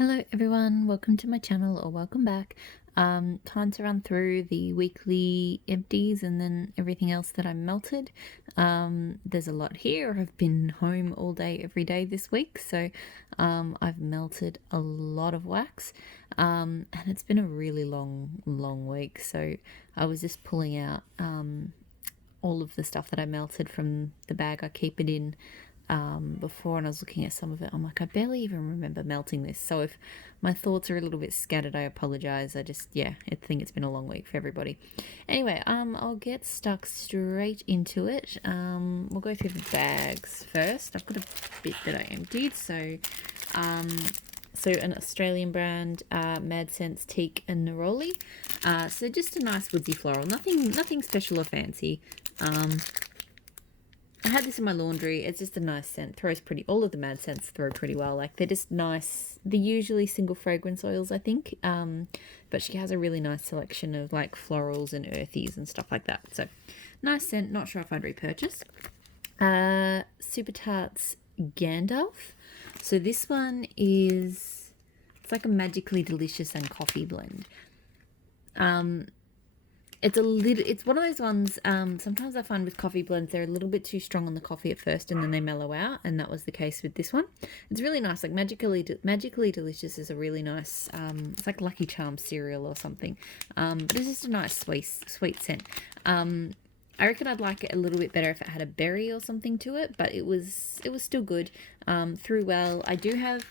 Hello everyone, welcome to my channel or welcome back. Time to run through the weekly empties and then everything else that I melted. There's a lot here. I've been home all day every day this week, so I've melted a lot of wax, and it's been a really long week. So I was just pulling out all of the stuff that I melted from the bag I keep it in before, and I was looking at some of it. I'm like, I barely even remember melting this. So if my thoughts are a little bit scattered, I apologize. I think it's been a long week for everybody. Anyway, I'll get stuck straight into it. We'll go through the bags first. I've got a bit that I emptied. So an Australian brand, Mad Sense Teak and Neroli. So just a nice woodsy floral, nothing special or fancy. I had this in my laundry. It's just a nice scent. Throws pretty. All of the Mad Scents throw pretty well. Like, they're just nice. They're usually single fragrance oils, I think. But she has a really nice selection of like florals and earthies and stuff like that. So nice scent. Not sure if I'd repurchase. Super Tarts Gandalf. So this one is, it's like a magically delicious and coffee blend. It's one of those ones, sometimes I find with coffee blends, they're a little bit too strong on the coffee at first and then they mellow out, and that was the case with this one. It's really nice, like magically delicious is a really nice, it's like Lucky Charms cereal or something, but it's just a nice sweet scent. I reckon I'd like it a little bit better if it had a berry or something to it, but it was still good, through well. I do have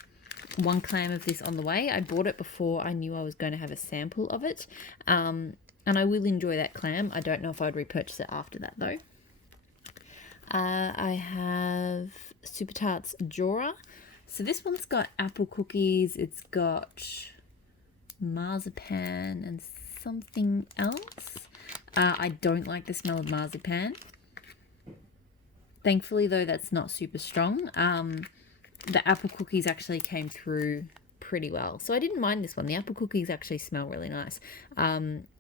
one clam of this on the way. I bought it before I knew I was going to have a sample of it, and I will enjoy that clam. I don't know if I'd repurchase it after that, though. I have Super Tarts Jora. So this one's got apple cookies. It's got marzipan and something else. I don't like the smell of marzipan. Thankfully, though, that's not super strong. The apple cookies actually came through pretty well, so I didn't mind this one. The apple cookies actually smell really nice.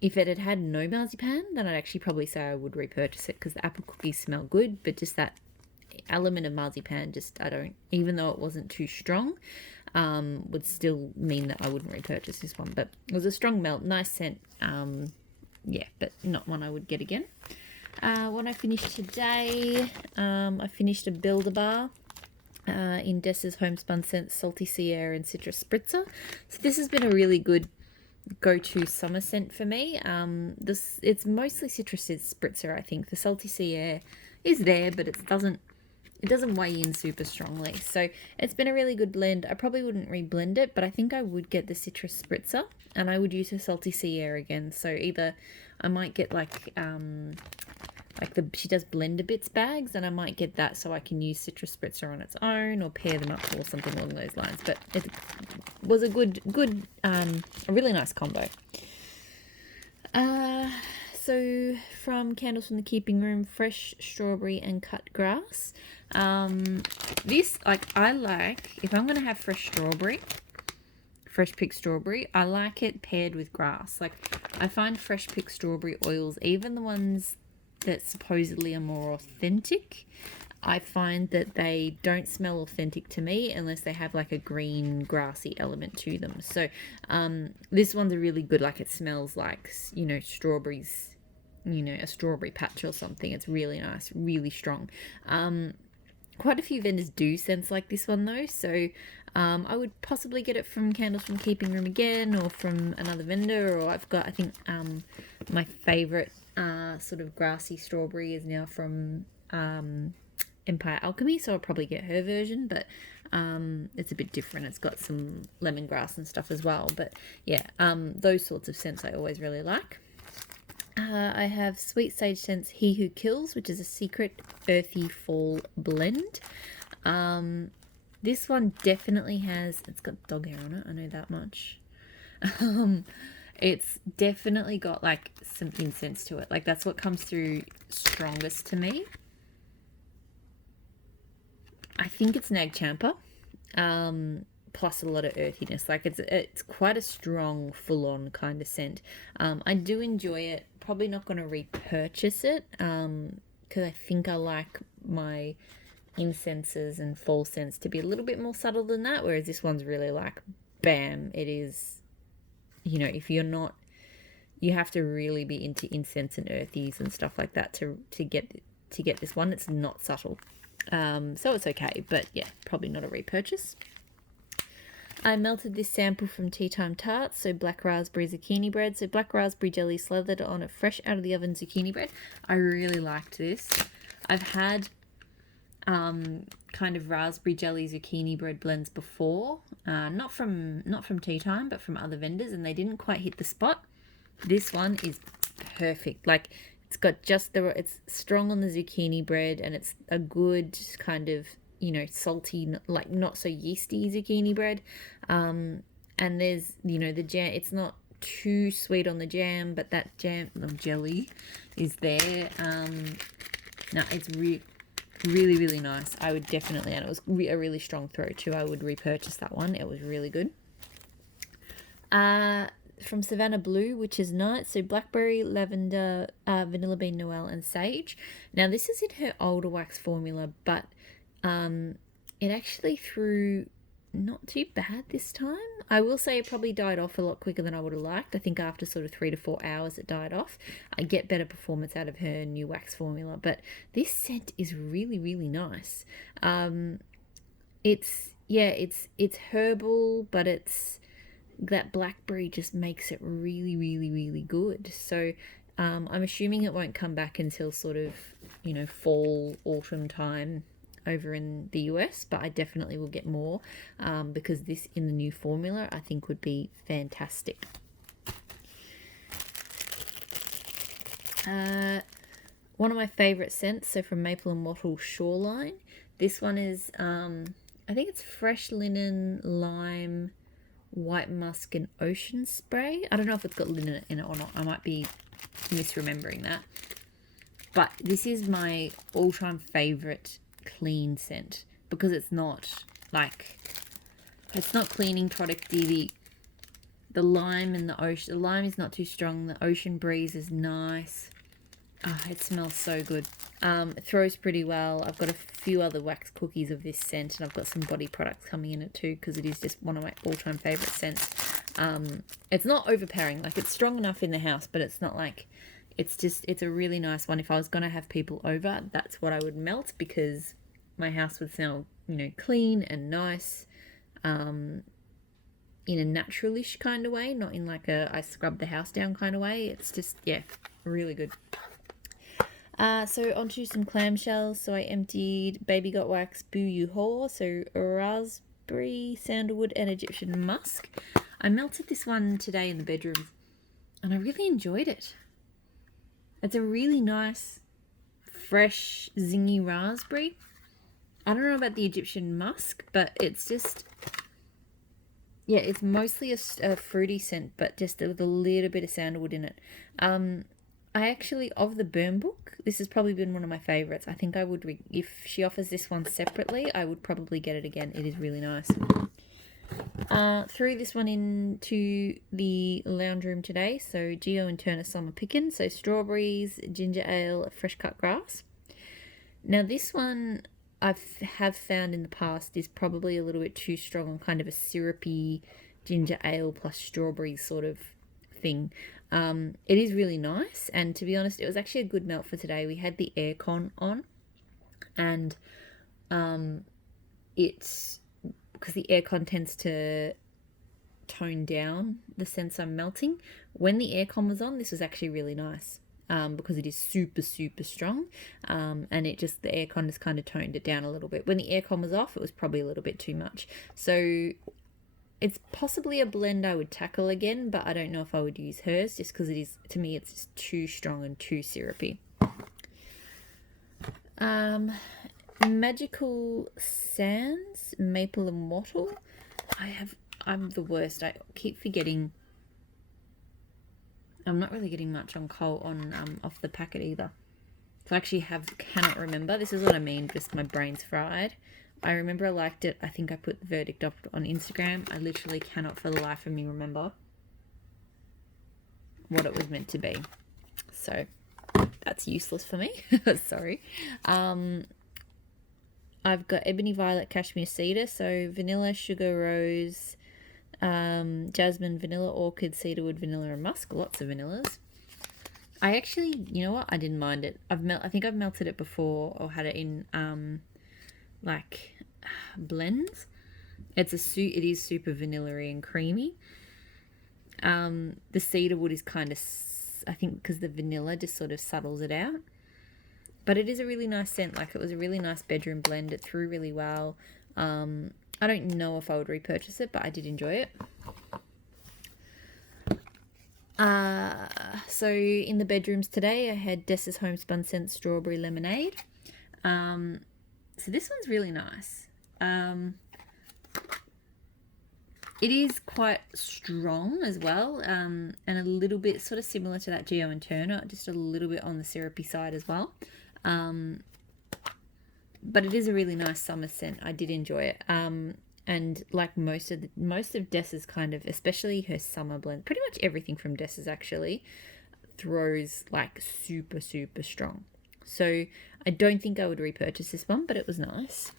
If it had no marzipan, then I'd actually probably say I would repurchase it, because the apple cookies smell good, but just that element of marzipan, I don't, even though it wasn't too strong, would still mean that I wouldn't repurchase this one. But it was a strong melt, nice scent, but not one I would get again. What I finished today, I finished a Build-A-Bar in Dessa's Homespun Scents Salty Sea Air and Citrus Spritzer. So this has been a really good go-to summer scent for me. It's mostly Citrus Spritzer, I think. The Salty Sea Air is there, but it doesn't weigh in super strongly. So it's been a really good blend. I probably wouldn't reblend it, but I think I would get the Citrus Spritzer, and I would use the Salty Sea Air again. So either I might get she does blender bits bags, and I might get that so I can use Citrus Spritzer on its own or pair them up or something along those lines. But it was a a really nice combo. So from Candles from the Keeping Room, fresh strawberry and cut grass. This, I like, if I'm going to have fresh picked strawberry, I like it paired with grass. Like, I find fresh picked strawberry oils, even the ones that supposedly are more authentic, I find that they don't smell authentic to me unless they have like a green grassy element to them. So this one's a really good, like, it smells like, strawberries, a strawberry patch or something. It's really nice, really strong. Quite a few vendors do scents like this one though, so I would possibly get it from Candles from Keeping Room again, or from another vendor, or I think my favourite sort of grassy strawberry is now from Empire Alchemy, so I'll probably get her version, but it's a bit different. It's got some lemongrass and stuff as well, but yeah, those sorts of scents I always really like. I have Sweet Sage Scents He Who Kills, which is a secret earthy fall blend. This one definitely it's got dog hair on it, I know that much. It's definitely got like some incense to it. Like, that's what comes through strongest to me. I think it's Nag Champa, plus a lot of earthiness. Like, it's quite a strong, full-on kind of scent. I do enjoy it. Probably not going to repurchase it, because I think I like my incenses and fall scents to be a little bit more subtle than that, whereas this one's really like bam, it is, you know, if you're not, you have to really be into incense and earthies and stuff like that to get this one. It's not subtle. So it's okay, but yeah, probably not a repurchase. I melted this sample from Tea Time Tarts, so black raspberry zucchini bread. So black raspberry jelly slathered on a fresh out of the oven zucchini bread. I really liked this. I've had kind of raspberry jelly zucchini bread blends before, not from Tea Time, but from other vendors, and they didn't quite hit the spot. This one is perfect. Like, it's got just it's strong on the zucchini bread, and it's a good kind of, you know, salty, like not so yeasty zucchini bread. And there's, you know, the jam, it's not too sweet on the jam, but that jelly is there. No, it's really, really nice. I would definitely, and it was a really strong throw too. I would repurchase that one. It was really good. From Savannah Blue, which is nice. So blackberry, lavender, vanilla bean, noel, and sage. Now this is in her older wax formula, but it actually threw not too bad this time. I will say it probably died off a lot quicker than I would have liked. I think after sort of 3 to 4 hours it died off. I get better performance out of her new wax formula, but this scent is really, really nice. It's herbal, but it's that blackberry just makes it really, really, really good. So I'm assuming it won't come back until sort of, you know, fall, autumn time over in the US, but I definitely will get more because this in the new formula I think would be fantastic. One of my favorite scents, so from Maple and Wattle Shoreline. This one is I think it's fresh linen, lime, white musk, and ocean spray. I don't know if it's got linen in it or not. I might be misremembering that. But this is my all-time favorite clean scent because it's not like, it's not cleaning producty. The lime and the ocean, the lime is not too strong. The ocean breeze is nice. It smells so good. It throws pretty well. I've got a few other wax cookies of this scent, and I've got some body products coming in it too because it is just one of my all-time favorite scents. It's not overpowering. Like, it's strong enough in the house, but it's not like, it's a really nice one. If I was going to have people over, that's what I would melt because my house would smell, you know, clean and nice, in a naturalish kind of way, not in like a I scrub the house down kind of way. It's just, yeah, really good. So onto some clamshells. So I emptied Baby Got Wax, Boo You Whore, so raspberry, sandalwood, and Egyptian musk. I melted this one today in the bedroom, and I really enjoyed it. It's a really nice, fresh, zingy raspberry. I don't know about the Egyptian musk, but it's just, yeah, it's mostly a fruity scent, but just with a little bit of sandalwood in it. I actually, of the Burn Book, this has probably been one of my favourites. I think I would, if she offers this one separately, I would probably get it again. It is really nice. Threw this one into the lounge room today. So Geo and Turner Summer Pickin'. So strawberries, ginger ale, fresh cut grass. Now this one I have found in the past is probably a little bit too strong on kind of a syrupy ginger ale plus strawberries sort of thing. It is really nice, and to be honest, it was actually a good melt for today. We had the aircon on, and it's because the aircon tends to tone down the sense I'm melting. When the aircon was on, this was actually really nice. Because it is super, super strong, and it just, the aircon just kind of toned it down a little bit. When the aircon was off, it was probably a little bit too much. So it's possibly a blend I would tackle again, but I don't know if I would use hers just because it is, to me, it's just too strong and too syrupy. Magical Sands, Maple and Wattle. I'm the worst. I keep forgetting. I'm not really getting much on off the packet either. So I actually cannot remember. This is what I mean, just my brain's fried. I remember I liked it. I think I put the verdict up on Instagram. I literally cannot for the life of me remember what it was meant to be. So that's useless for me. Sorry. I've got Ebony Violet Cashmere Cedar. So vanilla, sugar, rose, Jasmine, vanilla, orchid, cedarwood, vanilla, and musk. Lots of vanillas. I actually, you know what? I didn't mind it. I think I've melted it before or had it in like blends. It is super vanilla-y and creamy. The cedarwood is kind of, I think, because the vanilla just sort of subtles it out. But it is a really nice scent. Like, it was a really nice bedroom blend. It threw really well. I don't know if I would repurchase it, but I did enjoy it. So in the bedrooms today, I had Dessa's Homespun Scent Strawberry Lemonade. So this one's really nice. It is quite strong as well, and a little bit sort of similar to that Geo and Turner, just a little bit on the syrupy side as well. But it is a really nice summer scent. I did enjoy it. And like most of Dessa's kind of, especially her summer blend, pretty much everything from Dessa's actually throws like super, super strong. So I don't think I would repurchase this one, but it was nice.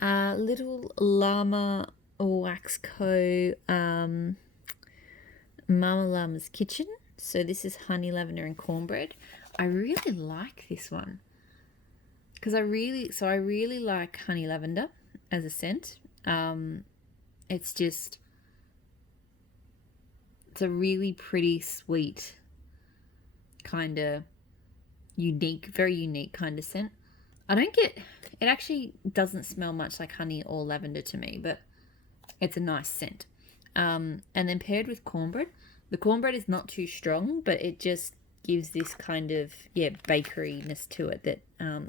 Little Llama Wax Co. Mama Llama's Kitchen. So this is honey, lavender, and cornbread. I really like this one because I really like honey lavender as a scent. It's a really pretty sweet kind of very unique kind of scent. It actually doesn't smell much like honey or lavender to me, but it's a nice scent. And then paired with cornbread, the cornbread is not too strong, but it just gives this kind of, bakeryness to it that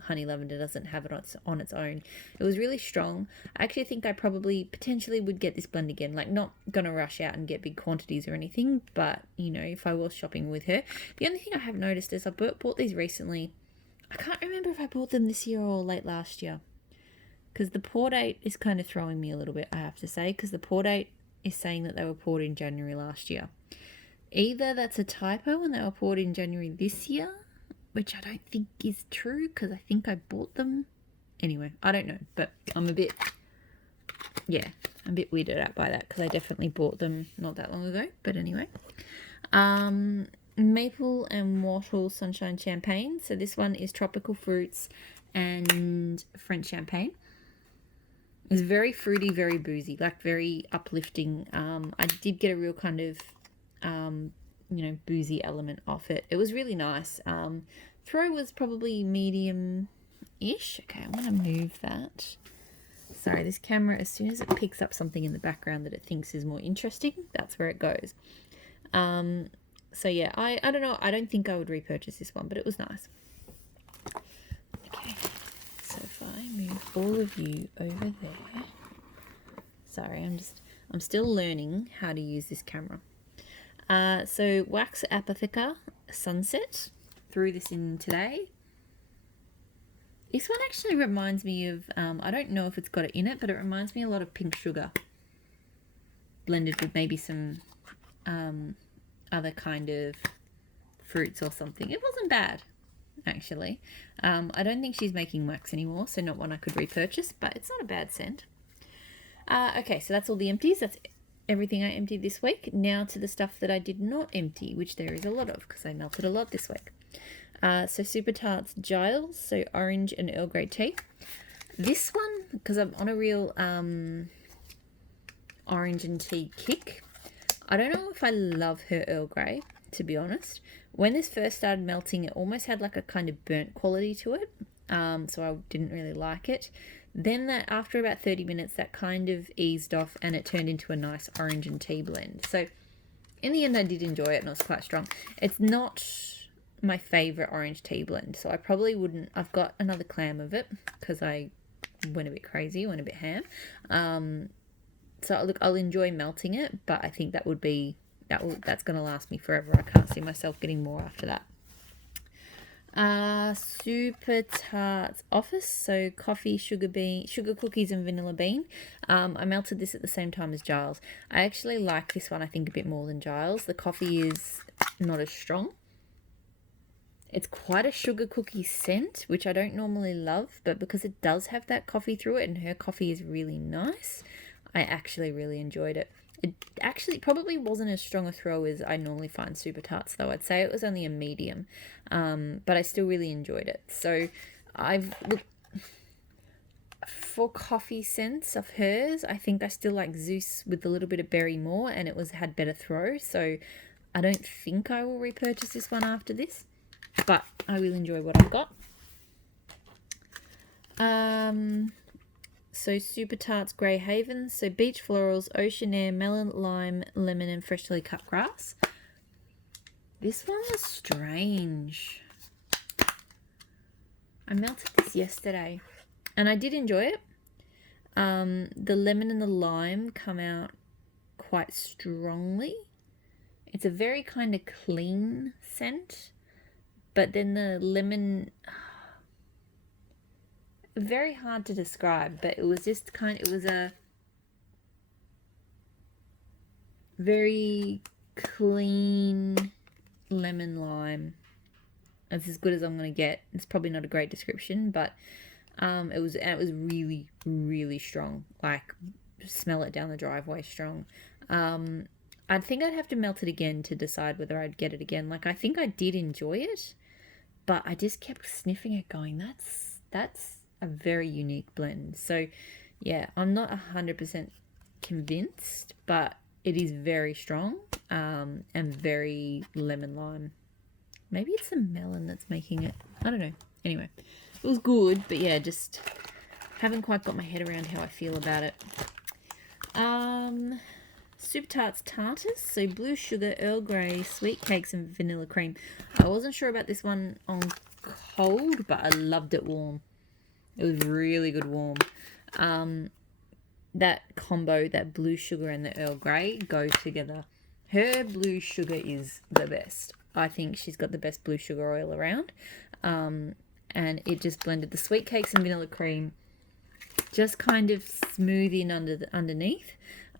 honey lavender doesn't have it on its own. It was really strong. I actually think I potentially would get this blend again, like not going to rush out and get big quantities or anything, but, if I was shopping with her. The only thing I have noticed is I bought these recently. I can't remember if I bought them this year or late last year, because the pour date is kind of throwing me a little bit, I have to say, because the pour date is saying that they were poured in January last year. Either that's a typo and they were poured in January this year, which I don't think is true because I think I bought them. Anyway, I don't know, but I'm a bit weirded out by that because I definitely bought them not that long ago. But anyway, Maple and Wattle Sunshine Champagne. So this one is tropical fruits and French champagne. It's very fruity, very boozy, like very uplifting. I did get a real kind of boozy element off it. It was really nice. Throw was probably medium-ish. Okay, I want to move that. Sorry, this camera, as soon as it picks up something in the background that it thinks is more interesting, that's where it goes. So yeah, I don't know. I don't think I would repurchase this one, but it was nice. Okay, so if I move all of you over there. Sorry, I'm still learning how to use this camera. So Wax Apotheca Sunset, threw this in today. This one actually reminds me of, I don't know if it's got it in it, but it reminds me a lot of pink sugar blended with maybe some other kind of fruits or something. It wasn't bad, actually. I don't think she's making wax anymore, so not one I could repurchase, but it's not a bad scent. Okay, so that's all the empties. That's everything I emptied this week. Now to the stuff that I did not empty, which there is a lot of because I melted a lot this week. So Super Tarts Giles, so orange and Earl Grey tea. This one, because I'm on a real orange and tea kick. I don't know if I love her Earl Grey, to be honest. When this first started melting, it almost had like a kind of burnt quality to it. So I didn't really like it. Then that after about 30 minutes, that kind of eased off and it turned into a nice orange and tea blend. So in the end, I did enjoy it and it was quite strong. It's not my favourite orange tea blend, so I probably wouldn't. I've got another clam of it because I went a bit crazy, went a bit ham. So look, I'll enjoy melting it, but I think that's going to last me forever. I can't see myself getting more after that. Super Tarts Office, so coffee, sugar cookies and vanilla bean. I melted this at the same time as Giles. I actually like this one, I think, a bit more than Giles. The coffee is not as strong. It's quite a sugar cookie scent, which I don't normally love, but because it does have that coffee through it and her coffee is really nice, I actually really enjoyed it. It actually probably wasn't as strong a throw as I normally find Super Tarts, though. I'd say it was only a medium, but I still really enjoyed it. So I've looked for coffee scents of hers. I think I still like Zeus with a little bit of berry more, and it had better throw. So I don't think I will repurchase this one after this, but I will enjoy what I've got. So Super Tarts Grey Haven. So beach florals, ocean air, melon, lime, lemon, and freshly cut grass. This one was strange. I melted this yesterday, and I did enjoy it. The lemon and the lime come out quite strongly. It's a very kind of clean scent, but then the lemon, very hard to describe, but it was just it was a very clean lemon lime. It's as good as I'm going to get. It's probably not a great description, but it was really, really strong. Like, smell it down the driveway strong. I think I'd have to melt it again to decide whether I'd get it again. Like, I think I did enjoy it, but I just kept sniffing it going, that's a very unique blend. So, yeah, I'm not 100% convinced, but it is very strong and very lemon lime. Maybe it's the melon that's making it. I don't know. Anyway, it was good, but yeah, just haven't quite got my head around how I feel about it. Super Tarts Tartars. So blue sugar, Earl Grey, sweet cakes, and vanilla cream. I wasn't sure about this one on cold, but I loved it warm. It was really good warm. That combo, that blue sugar and the Earl Grey, go together. Her blue sugar is the best. I think she's got the best blue sugar oil around. And it just blended the sweet cakes and vanilla cream just kind of smooth in underneath.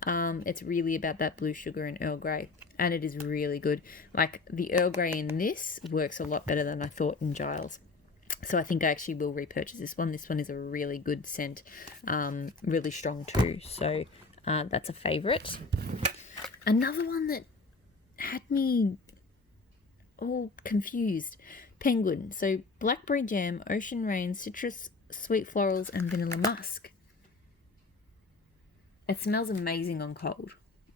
It's really about that blue sugar and Earl Grey, and it is really good. Like, the Earl Grey in this works a lot better than I thought in Giles. So I think I actually will repurchase this one. This one is a really good scent, really strong too. So that's a favourite. Another one that had me all confused, Penguin. So blackberry jam, ocean rain, citrus, sweet florals, and vanilla musk. It smells amazing on cold.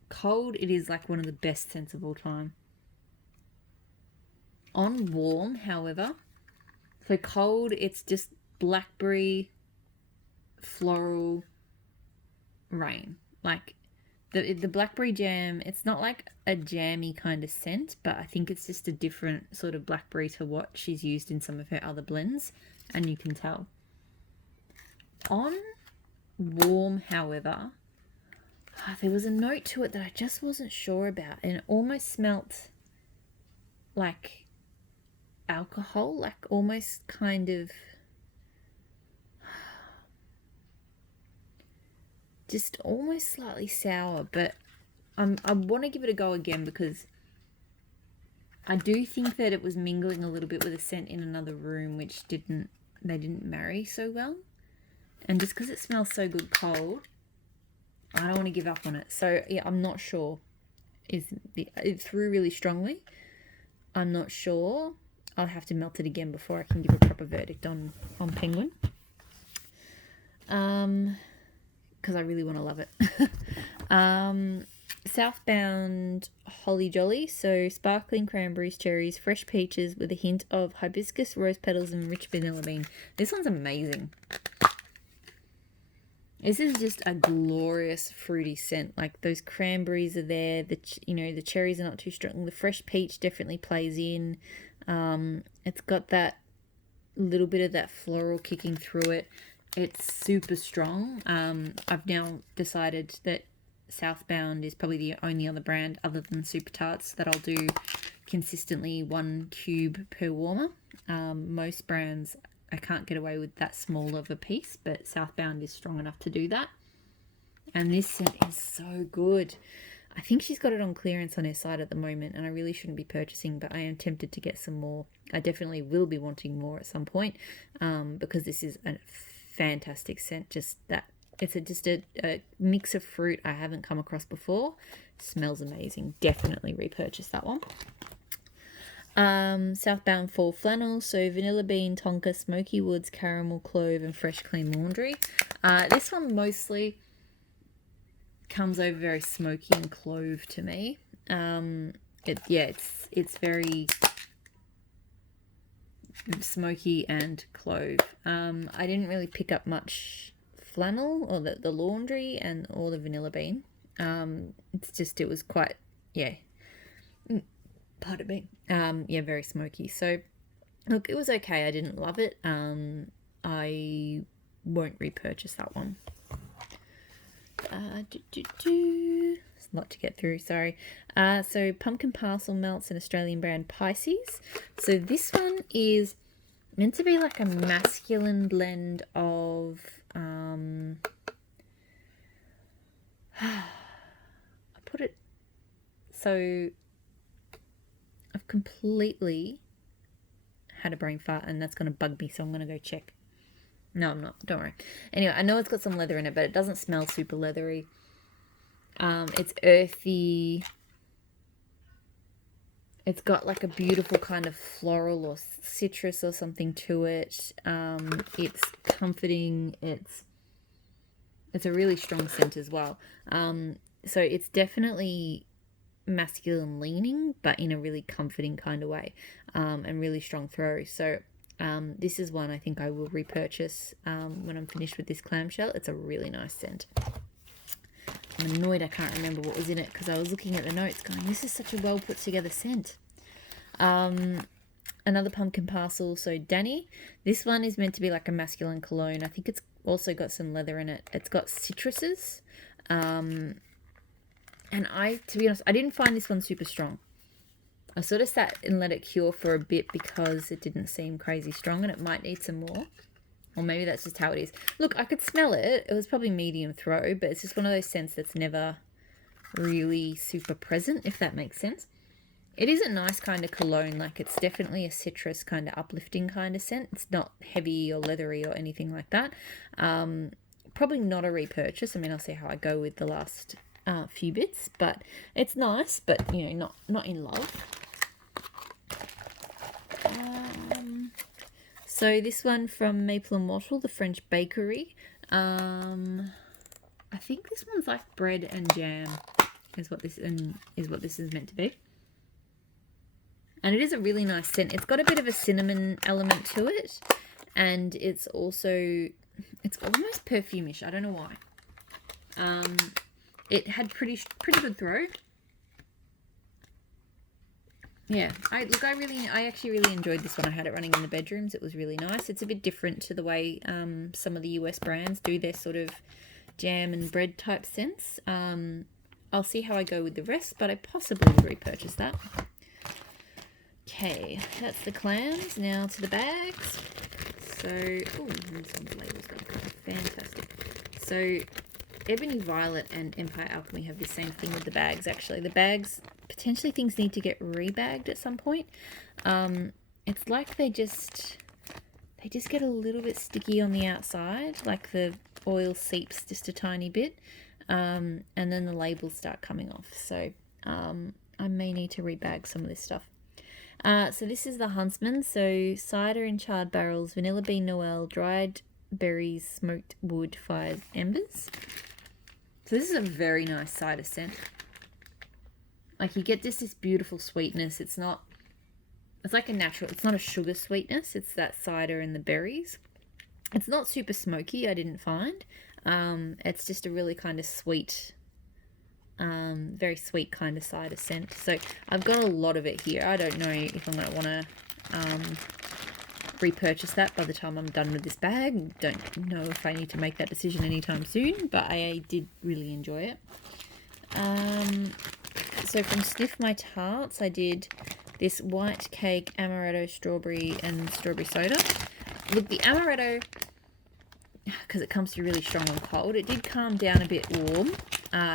Cold, it is like one of the best scents of all time. On warm, however, for cold, it's just blackberry, floral, rain. Like, the blackberry jam, it's not like a jammy kind of scent, but I think it's just a different sort of blackberry to what she's used in some of her other blends, and you can tell. On warm, however, there was a note to it that I just wasn't sure about, and it almost smelt like alcohol, like almost kind of just almost slightly sour, but I want to give it a go again because I do think that it was mingling a little bit with a scent in another room which they didn't marry so well, and just because it smells so good cold, I don't want to give up on it. So yeah, I'm not sure. It threw really strongly. I'm not sure. I'll have to melt it again before I can give a proper verdict on Penguin. Because I really want to love it. Southbound Holly Jolly. So sparkling cranberries, cherries, fresh peaches with a hint of hibiscus, rose petals, and rich vanilla bean. This one's amazing. This is just a glorious fruity scent. Like, those cranberries are there. The cherries are not too strong. The fresh peach definitely plays in. It's got that little bit of that floral kicking through it. It's super strong. I've now decided that Southbound is probably the only other brand other than Super Tarts that I'll do consistently 1 cube per warmer. Most brands, I can't get away with that small of a piece, but Southbound is strong enough to do that. And this scent is so good. I think she's got it on clearance on her site at the moment, and I really shouldn't be purchasing, but I am tempted to get some more. I definitely will be wanting more at some point, because this is a fantastic scent. Just that it's just a mix of fruit I haven't come across before. Smells amazing. Definitely repurchase that one. Southbound Fall Flannel, so vanilla bean, tonka, smoky woods, caramel, clove, and fresh clean laundry. This one mostly comes over very smoky and clove to me. It's very smoky and clove. I didn't really pick up much flannel or the laundry or the vanilla bean. It was quite, pardon me. Very smoky. So, look, it was okay. I didn't love it. I won't repurchase that one. It's a lot to get through, sorry. So pumpkin parcel melts, an Australian brand, Pisces. So this one is meant to be like a masculine blend of I've completely had a brain fart and that's going to bug me, so I'm going to go check. No, I'm not. Don't worry. Anyway, I know it's got some leather in it, but it doesn't smell super leathery. It's earthy. It's got like a beautiful kind of floral or citrus or something to it. It's comforting. It's a really strong scent as well. So it's definitely masculine leaning, but in a really comforting kind of way, and really strong throw. So this is one I think I will repurchase when I'm finished with this clamshell. It's a really nice scent. I'm annoyed I can't remember what was in it because I was looking at the notes going, this is such a well put together scent. Another pumpkin parcel, so Danny. This one is meant to be like a masculine cologne. I think it's also got some leather in it. It's got citruses. And to be honest, I didn't find this one super strong. I sort of sat and let it cure for a bit because it didn't seem crazy strong and it might need some more. Or maybe that's just how it is. Look, I could smell it. It was probably medium throw, but it's just one of those scents that's never really super present, if that makes sense. It is a nice kind of cologne. Like, it's definitely a citrus kind of uplifting kind of scent. It's not heavy or leathery or anything like that. Probably not a repurchase. I mean, I'll see how I go with the last few bits, but it's nice, but, not in love. So this one from Maple and Wattle, the French bakery. I think this one's like bread and jam is what this is meant to be. And it is a really nice scent. It's got a bit of a cinnamon element to it, and it's almost perfumish. I don't know why. It had pretty good throw. Yeah, I actually really enjoyed this one. I had it running in the bedrooms. It was really nice. It's a bit different to the way some of the US brands do their sort of jam and bread type scents. I'll see how I go with the rest, but I possibly will repurchase that. Okay, that's the clams. Now to the bags. So, some labels there. Fantastic. So, Ebony Violet and Empire Alchemy have the same thing with the bags, actually. The bags, potentially things need to get rebagged at some point. It's like they just get a little bit sticky on the outside, like the oil seeps just a tiny bit, and then the labels start coming off. So I may need to rebag some of this stuff. So this is the Huntsman. So cider in charred barrels, vanilla bean Noel, dried berries, smoked wood, fired embers. So this is a very nice cider scent. Like, you get just this beautiful sweetness. It's not a sugar sweetness. It's that cider and the berries. It's not super smoky, I didn't find. It's just a really kind of sweet, very sweet kind of cider scent. So I've got a lot of it here. I don't know if I'm going to want to repurchase that by the time I'm done with this bag. Don't know if I need to make that decision anytime soon, but I did really enjoy it. So from Sniff My Tarts, I did this white cake, amaretto, strawberry, and strawberry soda. With the amaretto, because it comes through really strong and cold, it did calm down a bit warm.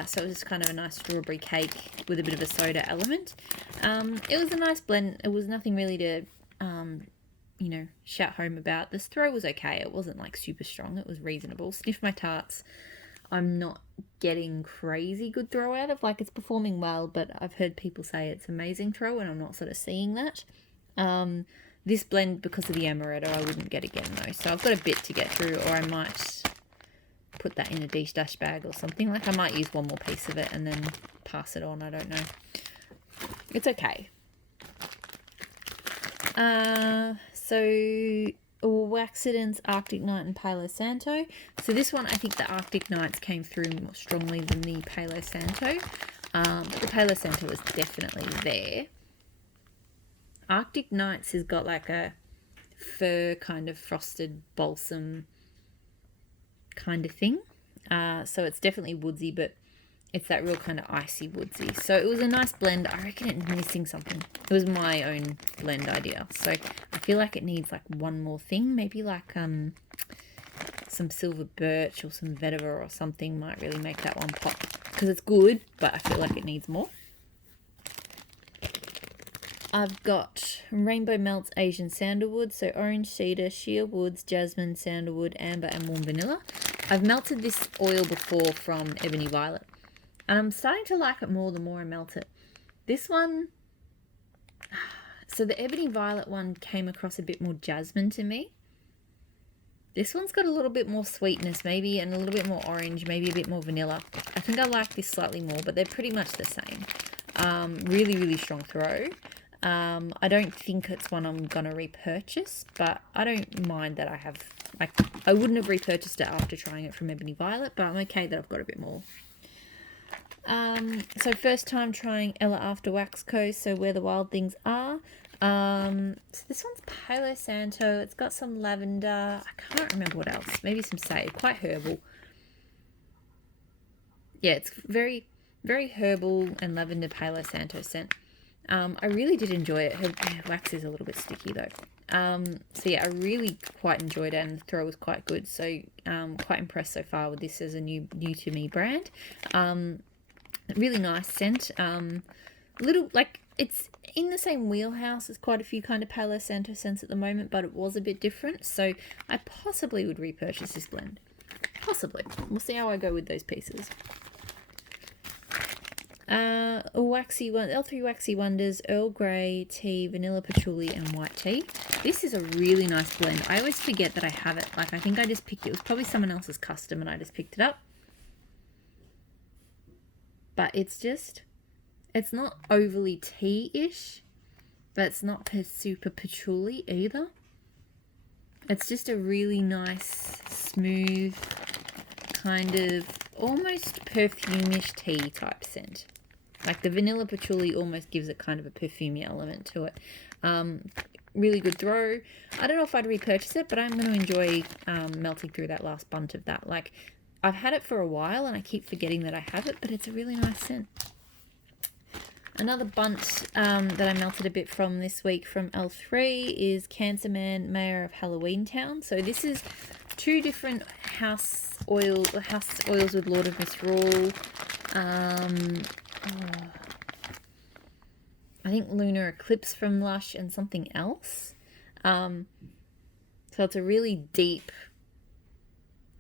So it was just kind of a nice strawberry cake with a bit of a soda element. It was a nice blend. It was nothing really to you know, shout home about. This throw was okay. It wasn't like super strong. It was reasonable. Sniff My Tarts, I'm not getting crazy good throw out of. Like, it's performing well, but I've heard people say it's amazing throw, and I'm not sort of seeing that. This blend, because of the amaretto, I wouldn't get again though. So I've got a bit to get through, or I might put that in a dish dash bag or something. Like, I might use one more piece of it and then pass it on. I don't know. It's okay. So Waxident's Arctic Night and Palo Santo. So this one, I think the Arctic Nights came through more strongly than the Palo Santo. But the Palo Santo was definitely there. Arctic Nights has got like a fir kind of frosted balsam kind of thing. So it's definitely woodsy, but it's that real kind of icy woodsy. So it was a nice blend. I reckon it's missing something. It was my own blend idea. So I feel like it needs like one more thing. Maybe like some silver birch or some vetiver or something might really make that one pop. Because it's good, but I feel like it needs more. I've got Rainbow Melts Asian Sandalwood. So orange cedar, sheer woods, jasmine, sandalwood, amber, and warm vanilla. I've melted this oil before from Ebony Violet. And I'm starting to like it more the more I melt it. This one, so the Ebony Violet one came across a bit more jasmine to me. This one's got a little bit more sweetness maybe, and a little bit more orange, maybe a bit more vanilla. I think I like this slightly more, but they're pretty much the same. Really, really strong throw. I don't think it's one I'm going to repurchase, but I don't mind that I have, like, I wouldn't have repurchased it after trying it from Ebony Violet, but I'm okay that I've got a bit more. So first time trying Ella After Wax Co. So Where the Wild Things Are. So this one's Palo Santo. It's got some lavender. I can't remember what else. Maybe some sage. Quite herbal. Yeah, it's very, very herbal and lavender Palo Santo scent. I really did enjoy it. Her wax is a little bit sticky though. So yeah, I really quite enjoyed it, and the throw was quite good. So quite impressed so far with this as a new to me brand. Really nice scent. Little, like, it's in the same wheelhouse as quite a few kind of Palo Santo scents at the moment, but it was a bit different. So I possibly would repurchase this blend. Possibly. We'll see how I go with those pieces. L3 Waxy Wonders, Earl Grey tea, vanilla patchouli, and white tea. This is a really nice blend. I always forget that I have it. Like, I think I just picked it. It was probably someone else's custom and I just picked it up. But it's just, it's not overly tea-ish, but it's not super patchouli either. It's just a really nice, smooth, kind of almost perfume-ish tea type scent. Like the vanilla patchouli almost gives it kind of a perfumey element to it. Really good throw. I don't know if I'd repurchase it, but I'm going to enjoy melting through that last bunch of that. Like, I've had it for a while and I keep forgetting that I have it, but it's a really nice scent. Another bunch that I melted a bit from this week from L3 is Cancer Man, Mayor of Halloween Town. So this is two different house oils with Lord of Misrule. I think Lunar Eclipse from Lush and something else. So it's a really deep,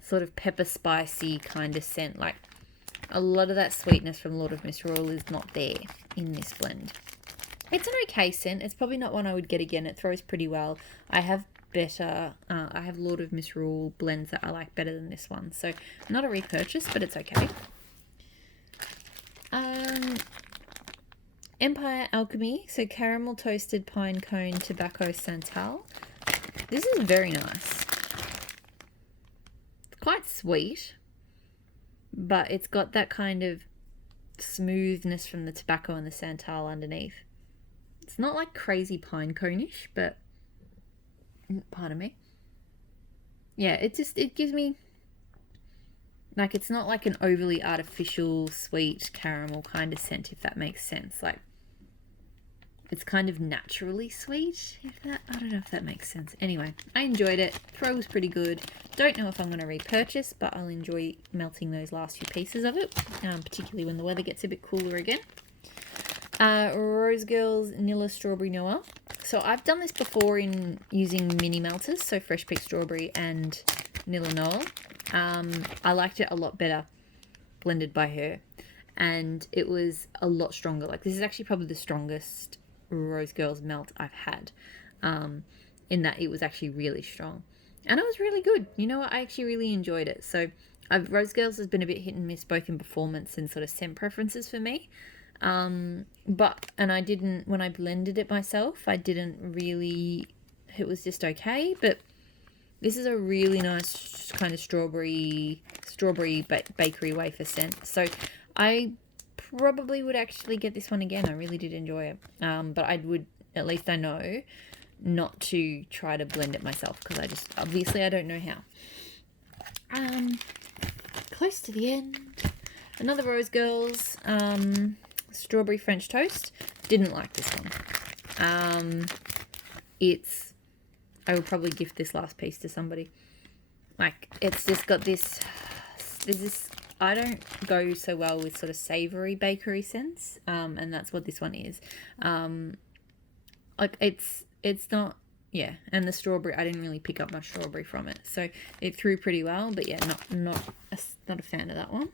sort of pepper spicy kind of scent. Like, a lot of that sweetness from Lord of Misrule is not there in this blend. It's an okay scent. It's probably not one I would get again. It throws pretty well. I have Lord of Misrule blends that I like better than this one. So not a repurchase, but it's okay. Empire Alchemy. So caramel toasted pine cone tobacco santal. This is very nice. It's quite sweet, but it's got that kind of smoothness from the tobacco and the santal underneath. It's not like crazy pine cone-ish, but pardon me. Yeah, it gives me, like, it's not like an overly artificial sweet caramel kind of scent, if that makes sense. Like, it's kind of naturally sweet, I don't know if that makes sense. Anyway, I enjoyed it. Throw was pretty good. Don't know if I'm going to repurchase, but I'll enjoy melting those last few pieces of it, particularly when the weather gets a bit cooler again. Rose Girls Nilla Strawberry Noir. So I've done this before in using mini melters, so fresh picked strawberry and Nilla Noel. I liked it a lot better blended by her, and it was a lot stronger. Like, this is actually probably the strongest Rose Girls melt I've had, in that it was actually really strong, and it was really good. You know what? I actually really enjoyed it. So Rose Girls has been a bit hit and miss both in performance and sort of scent preferences for me. And I didn't, when I blended it myself, I didn't really, it was just okay. But this is a really nice kind of strawberry bakery wafer scent. So I probably would actually get this one again. I really did enjoy it. But I would, at least I know, not to try to blend it myself, because obviously I don't know how. Close to the end. Another Rose Girls, strawberry French toast. Didn't like this one. I would probably gift this last piece to somebody. Like, it's just got this, I don't go so well with sort of savory bakery scents, and that's what this one is. Like, it's not, yeah, and the strawberry, I didn't really pick up much strawberry from it, so it threw pretty well, but yeah, not a fan of that one.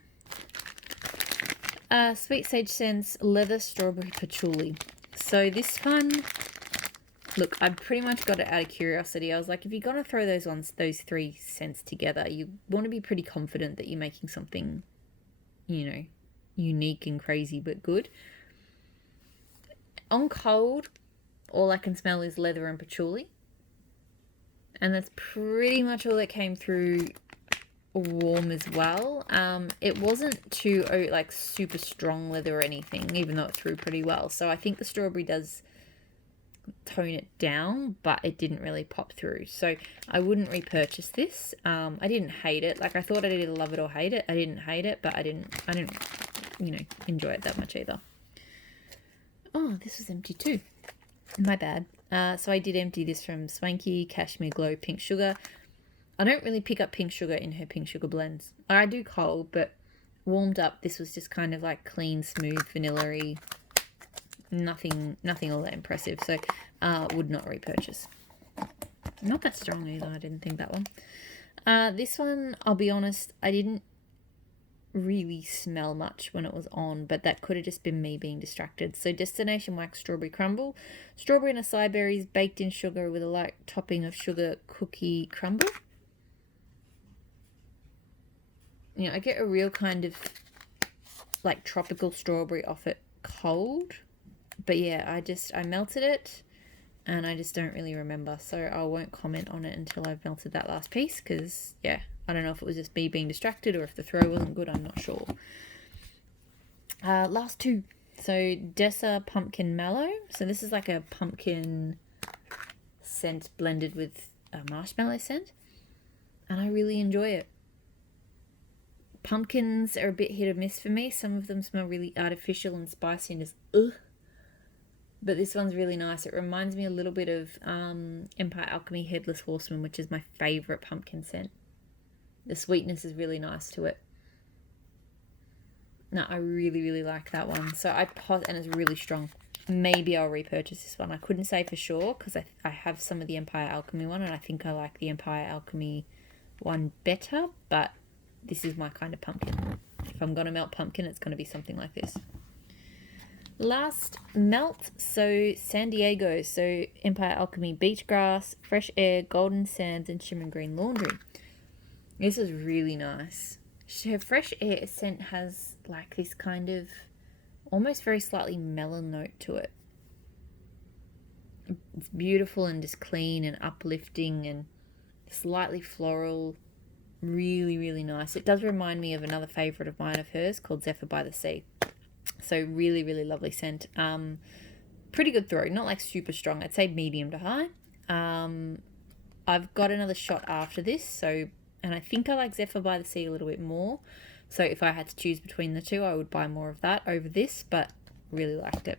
Sweet Sage Scents Leather Strawberry Patchouli. So this one, look, I pretty much got it out of curiosity. I was like, if you're going to throw those three scents together, you want to be pretty confident that you're making something, you know, unique and crazy but good. On cold, all I can smell is leather and patchouli. And that's pretty much all that came through warm as well. It wasn't too like super strong leather or anything, even though it threw pretty well. So I think the strawberry does tone it down, but it didn't really pop through. So I wouldn't repurchase this. I didn't hate it. Like, I thought I'd either love it or hate it. I didn't hate it, but I didn't, you know, enjoy it that much either. Oh, this was empty too. My bad. So I did empty this from Swanky Cashmere Glow Pink Sugar. I don't really pick up pink sugar in her pink sugar blends. I do cold, but warmed up, this was just kind of like clean, smooth, vanilla-y. Nothing all that impressive. So would not repurchase. Not that strong either. I didn't think that one. This one, I'll be honest, I didn't really smell much when it was on, but that could have just been me being distracted. So Destination Wax Strawberry Crumble. Strawberry and acai berries baked in sugar with a light topping of sugar cookie crumble. You know, I get a real kind of like tropical strawberry off it cold. But yeah, I melted it and I just don't really remember. So I won't comment on it until I've melted that last piece, because yeah, I don't know if it was just me being distracted or if the throw wasn't good. I'm not sure. Last two. So Dessa Pumpkin Mallow. So this is like a pumpkin scent blended with a marshmallow scent. And I really enjoy it. Pumpkins are a bit hit or miss for me. Some of them smell really artificial and spicy and just ugh. But this one's really nice. It reminds me a little bit of Empire Alchemy Headless Horseman, which is my favourite pumpkin scent. The sweetness is really nice to it. No, I really, really like that one. So and it's really strong. Maybe I'll repurchase this one. I couldn't say for sure, because I have some of the Empire Alchemy one, and I think I like the Empire Alchemy one better, but this is my kind of pumpkin. If I'm going to melt pumpkin, it's going to be something like this. Last melt, so San Diego. So Empire Alchemy Beach Grass, Fresh Air, Golden Sands, and Shimmer Green Laundry. This is really nice. Her Fresh Air scent has like this kind of almost very slightly melon note to it. It's beautiful and just clean and uplifting and slightly floral. Really, really nice. It does remind me of another favourite of mine of hers called Zephyr by the Sea. So really, really lovely scent. Pretty good throw. Not like super strong. I'd say medium to high. I've got another shot after this. And I think I like Zephyr by the Sea a little bit more. So if I had to choose between the two, I would buy more of that over this. But really liked it.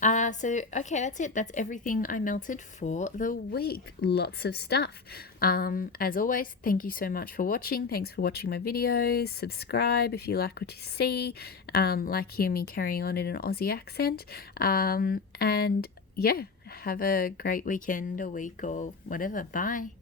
Okay, that's it. That's everything I melted for the week. Lots of stuff. As always, thank you so much for watching. Thanks for watching my videos. Subscribe if you like what you see. Like hear me carrying on in an Aussie accent. And yeah, Have a great weekend or week or whatever. Bye.